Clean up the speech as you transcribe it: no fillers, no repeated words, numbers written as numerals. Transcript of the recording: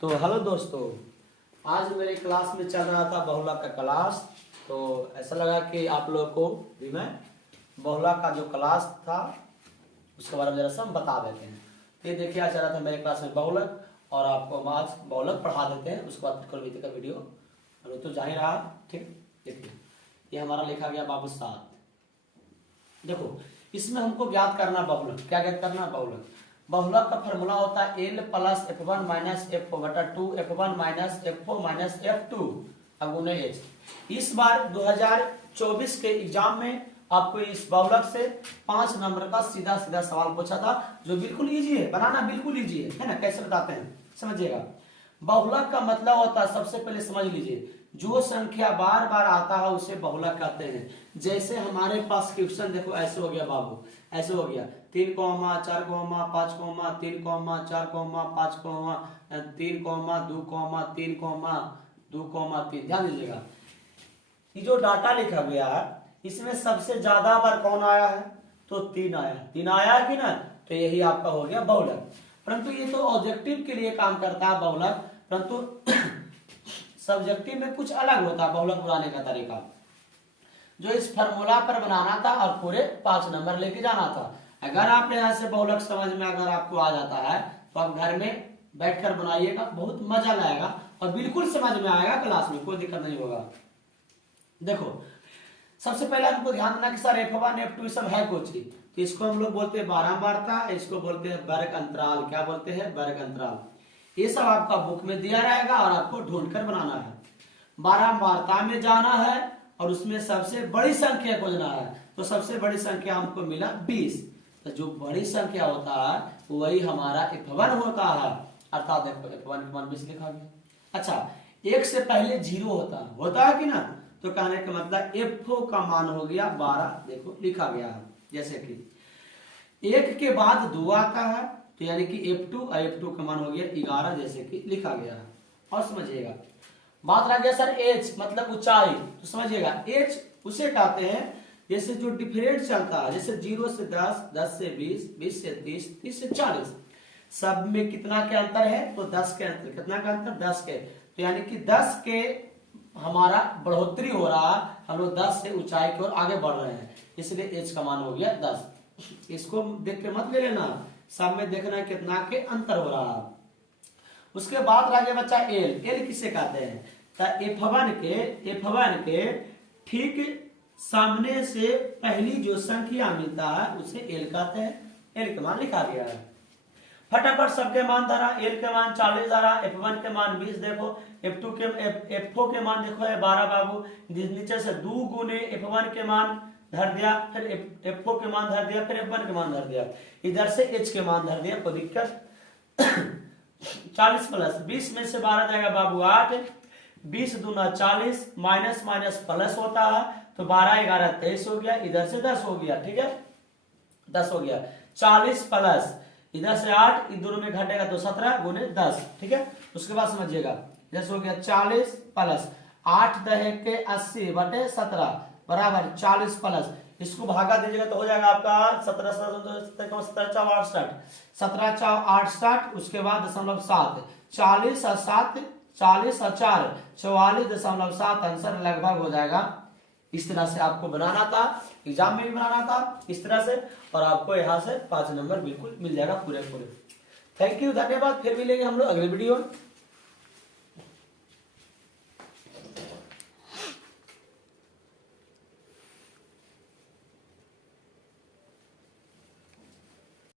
तो हेलो दोस्तों, आज मेरे क्लास में चल रहा था बहुलक का क्लास। तो ऐसा लगा कि आप लोगों को भी मैं बहुलक का जो क्लास था उसके बारे में जरा सा हम बता देते हैं। ये देखिए, आज चल रहा था मेरे क्लास में बहुलक और आपको हम आज बहुलक पढ़ा देते हैं। उसके बाद त्रिकोणमिति का वीडियो और तो जा ही रहा। ठीक, देखिए ये हमारा लिखा गया बाबू 7। देखो, इसमें हमको ज्ञात करना बहुलक। क्या ज्ञात करना? बहुलक। बहुलक का फॉर्मूला होता है L plus F1 minus F4 बटा 2 F1 minus F4 minus F2 अगुने H। इस बार 2024 के एग्जाम में आपको इस बहुलक से 5 नंबर का सीधा सीधा सवाल पूछा था, जो बिल्कुल इजी है, बनाना बिल्कुल इजी है ना। कैसे बताते हैं समझिएगा। बहुलक का मतलब होता है, सबसे पहले समझ लीजिए, जो संख्या बार बार आता है उसे बहुलक कहते हैं। जैसे हमारे पास क्वेश्चन देखो, ऐसे हो गया बाबू, ऐसे हो गया 3 comma 4 comma 5 comma 3 comma 4 comma 5 comma 3 comma 2 comma 3 comma 2 comma 3। ध्यान दीजिएगा, ये जो डाटा लिखा गया है इसमें सबसे ज्यादा बार कौन आया है? तो 3 आया। 3 आया कि ना, तो यही आपका हो गया बहुलक। परंतु ये तो ऑब्जेक्टिव के लिए काम करता है बहुलक, परंतु सब्जेक्टिव में कुछ अलग होता है बहुलक बनाने का तरीका। जो इस फार्मूला पर बनाना था और पूरे 5 नंबर लेके जाना था। अगर आप यहाँ से बहुलक समझ में अगर आपको आ जाता है तो आप घर में बैठकर बनाइएगा, बहुत मजा लाएगा और बिल्कुल समझ में आएगा, क्लास में कोई दिक्कत नहीं होगा। देखो, सबसे पहले हमको ध्यान देना कि सर F1 F2 सब है कुछ ही, तो इसको हम लोग बोलते हैं बारहमारता, इसको बोलते हैं वर्ग अंतराल। क्या बोलते हैं? वर्ग अंतराल। ये सब आपका बुक में दिया रहेगा और आपको ढूंढकर बनाना है। बारहमारता में जाना है और उसमें सबसे बड़ी संख्या खोजना है। तो सबसे बड़ी संख्या हमको मिला 20। तो जो बड़ी संख्या होता है वही हमारा F1 होता है, अर्थात देखो F1 के मान 20 लिखा गया। अच्छा, एक से पहले 0 होता है कि ना, तो कहने का मतलब F का मान हो गया 12। देखो लिखा गया है, जैसे कि 1 के बाद 2 आता है, तो यानी कि F2 और F2 का मान हो गया 11, जैसे कि लिखा गया है। और समझिएगा, बात रह गया सर H मतलब ऊंचाई। तो समझिएगा, H उसे कहते हैं जैसे जो डिफरेंट चलता है, जैसे 0 से 10, 10 से 20, 20 से 30, 30 से 40, सब में कितना के अंतर है? तो 10 के अंतर। कितना का अंतर? 10 के। तो यानी कि 10 के हमारा बढ़ोतरी हो रहा है, हम लोग 10 से ऊंचाई की ओर आगे बढ़ रहे हैं, इसलिए H का मान हो गया 10। इसको देख के मत ले लेना, सब में देखना है कितना के अंतर हो रहा है। उसके बाद रह गया बच्चा L किसे कहते हैं? F1 के ठीक सामने से पहली जो संख्या मिलता है उसे L कहते हैं। L का मान लिखा गया है। फटाफट सबके मान धरा। L के मान 40 धरा, F1 के मान 20 देखो, F4 के मान देखो है 12 बाबू। नीचे से 2 गुने F1 के मान धर दिया, फिर F4 के मान धर दिया, फिर F1 के मान धर दिया, इधर से H के मान धर दिया, कोई दिक्कत 40 प्लस 20 में से 12 जाएगा बाबू 8, 20 दूना 40, माइनस माइनस प्लस होता है, तो 12 11 23 हो गया, इधर से 10 हो गया। ठीक है, 10 हो गया। 40 प्लस इधर से 8, इन दोनों में घटेगा तो 17 गुने 10। ठीक है, उसके बाद समझिएगा, जैसे हो गया 40 प्लस 8 दहे के 80 बटे 17 बराबर 40 प्लस, इसको भागा दीजिएगा तो हो जाएगा आपका 17 68, उसके बाद 0.7, 40 और 7 40 और 4 44.7 आंसर लगभग हो जाएगा। इस तरह से आपको बनाना था, एग्जाम में भी बनाना था इस तरह से, और आपको यहाँ से 5 नंबर बिल्कुल मिल जाएगा पूरे। थैंक यू, धन्यवाद। फिर मिलेंगे हम लोग अगले वीडियो में।